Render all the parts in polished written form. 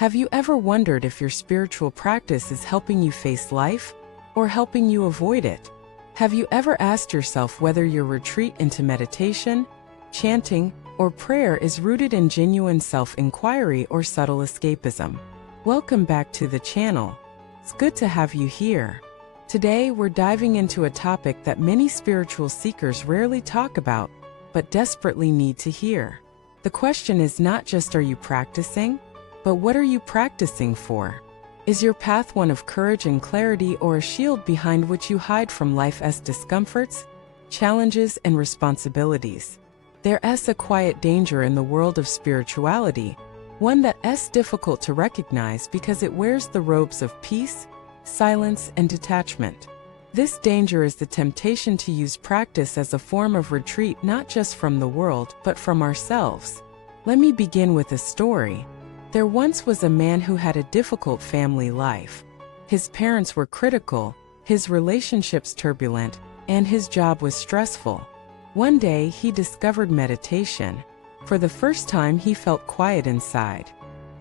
Have you ever wondered if your spiritual practice is helping you face life or helping you avoid it? Have you ever asked yourself whether your retreat into meditation, chanting, or prayer is rooted in genuine self-inquiry or subtle escapism? Welcome back to the channel. It's good to have you here. Today, we're diving into a topic that many spiritual seekers rarely talk about, but desperately need to hear. The question is not just are you practicing, but what are you practicing for? Is your path one of courage and clarity or a shield behind which you hide from life's discomforts, challenges, and responsibilities? There's a quiet danger in the world of spirituality, one that's difficult to recognize because it wears the robes of peace, silence, and detachment. This danger is the temptation to use practice as a form of retreat not just from the world but from ourselves. Let me begin with a story. There once was a man who had a difficult family life. His parents were critical, his relationships turbulent, and his job was stressful. One day he discovered meditation. For the first time he felt quiet inside.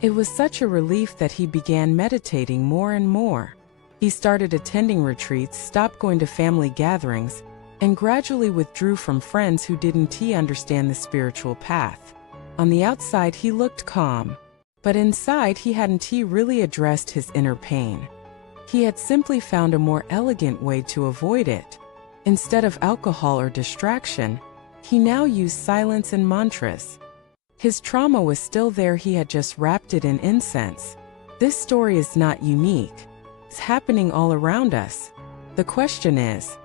It was such a relief that he began meditating more and more. He started attending retreats, stopped going to family gatherings, and gradually withdrew from friends who didn't understand the spiritual path. On the outside he looked calm, but inside he hadn't really addressed his inner pain. He had simply found a more elegant way to avoid it. Instead of alcohol or distraction, he now used silence and mantras. His trauma was still there, he had just wrapped it in incense. This story is not unique. It's happening all around us. The question is,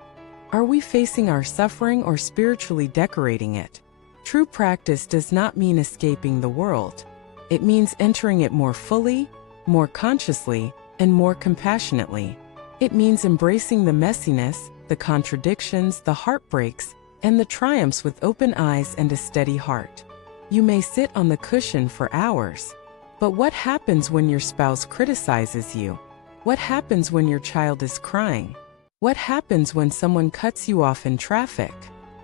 are we facing our suffering or spiritually decorating it? True practice does not mean escaping the world. It means entering it more fully, more consciously, and more compassionately. It means embracing the messiness, the contradictions, the heartbreaks, and the triumphs with open eyes and a steady heart. You may sit on the cushion for hours. But what happens when your spouse criticizes you? What happens when your child is crying? What happens when someone cuts you off in traffic?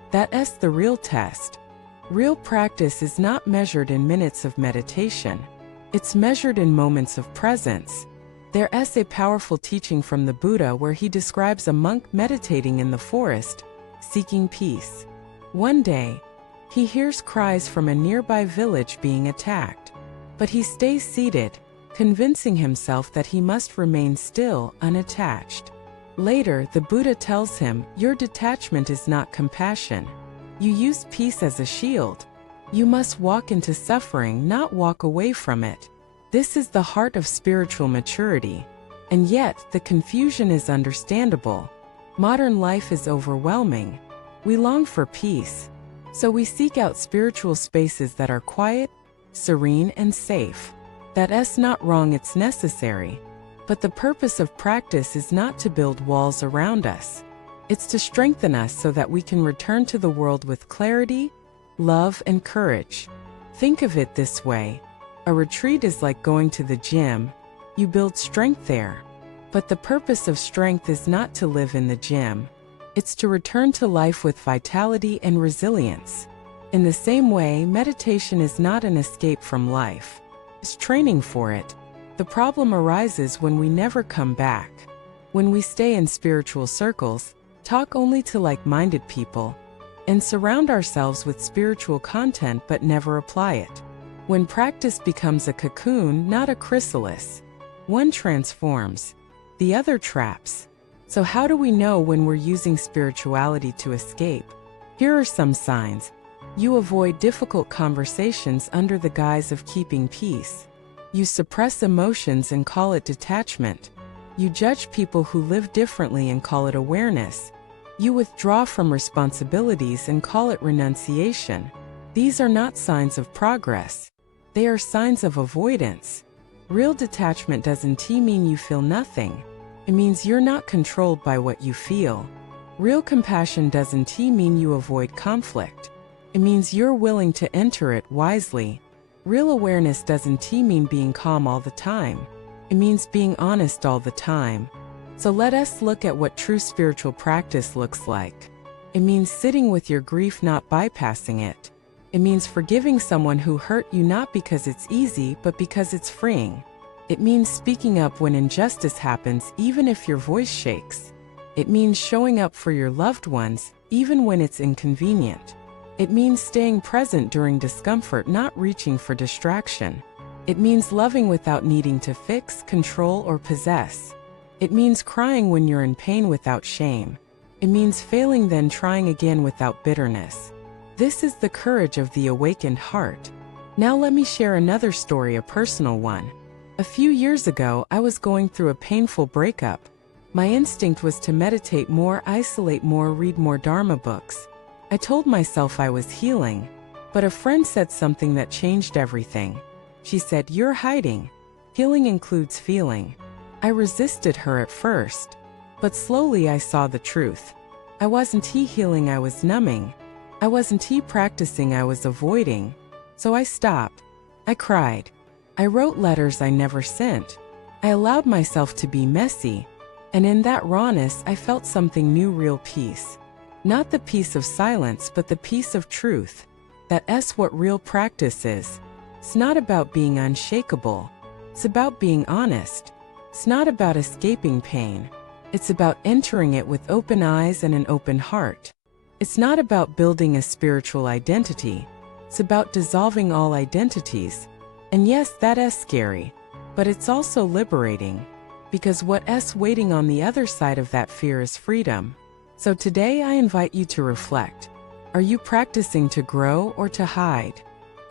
That's the real test. Real practice is not measured in minutes of meditation. It's measured in moments of presence. There's a powerful teaching from the Buddha where he describes a monk meditating in the forest, seeking peace. One day, he hears cries from a nearby village being attacked. But he stays seated, convincing himself that he must remain still, unattached. Later, the Buddha tells him, your detachment is not compassion. You use peace as a shield. You must walk into suffering, not walk away from it. This is the heart of spiritual maturity. And yet, the confusion is understandable. Modern life is overwhelming. We long for peace. So we seek out spiritual spaces that are quiet, serene, and safe. That's not wrong, it's necessary. But the purpose of practice is not to build walls around us. It's to strengthen us so that we can return to the world with clarity, love, and courage. Think of it this way. A retreat is like going to the gym. You build strength there. But the purpose of strength is not to live in the gym. It's to return to life with vitality and resilience. In the same way, meditation is not an escape from life. It's training for it. The problem arises when we never come back. When we stay in spiritual circles, talk only to like-minded people, and surround ourselves with spiritual content but never apply it. When practice becomes a cocoon, not a chrysalis, one transforms, the other traps. So how do we know when we're using spirituality to escape? Here are some signs. You avoid difficult conversations under the guise of keeping peace. You suppress emotions and call it detachment. You judge people who live differently and call it awareness. You withdraw from responsibilities and call it renunciation. These are not signs of progress. They are signs of avoidance. Real detachment doesn't mean you feel nothing. It means you're not controlled by what you feel. Real compassion doesn't mean you avoid conflict. It means you're willing to enter it wisely. Real awareness doesn't mean being calm all the time. It means being honest all the time. So let us look at what true spiritual practice looks like. It means sitting with your grief, not bypassing it. It means forgiving someone who hurt you not because it's easy, but because it's freeing. It means speaking up when injustice happens, even if your voice shakes. It means showing up for your loved ones, even when it's inconvenient. It means staying present during discomfort, not reaching for distraction. It means loving without needing to fix, control, or possess. It means crying when you're in pain without shame. It means failing then trying again without bitterness. This is the courage of the awakened heart. Now let me share another story, a personal one. A few years ago, I was going through a painful breakup. My instinct was to meditate more, isolate more, read more Dharma books. I told myself I was healing, but a friend said something that changed everything. She said, "You're hiding. Healing includes feeling." I resisted her at first, but slowly I saw the truth. I wasn't healing, I was numbing. I wasn't practicing, I was avoiding. So I stopped. I cried. I wrote letters I never sent. I allowed myself to be messy. And in that rawness, I felt something new, real peace. Not the peace of silence, but the peace of truth. That's what real practice is. It's not about being unshakable. It's about being honest. It's not about escaping pain. It's about entering it with open eyes and an open heart. It's not about building a spiritual identity. It's about dissolving all identities. And yes, that's scary, but it's also liberating. Because what's waiting on the other side of that fear is freedom. So today I invite you to reflect. Are you practicing to grow or to hide?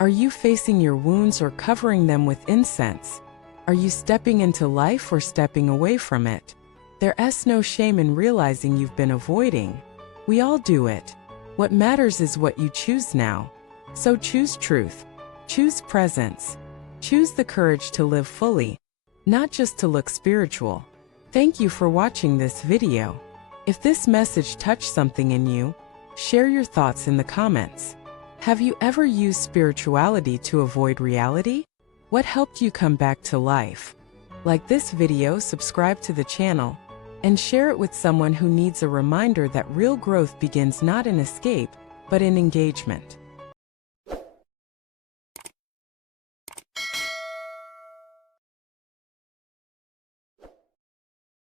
Are you facing your wounds or covering them with incense? Are you stepping into life or stepping away from it? There's no shame in realizing you've been avoiding. We all do it. What matters is what you choose now. So choose truth. Choose presence. Choose the courage to live fully, not just to look spiritual. Thank you for watching this video. If this message touched something in you, share your thoughts in the comments. Have you ever used spirituality to avoid reality? What helped you come back to life? Like this video, subscribe to the channel, and share it with someone who needs a reminder that real growth begins not in escape, but in engagement.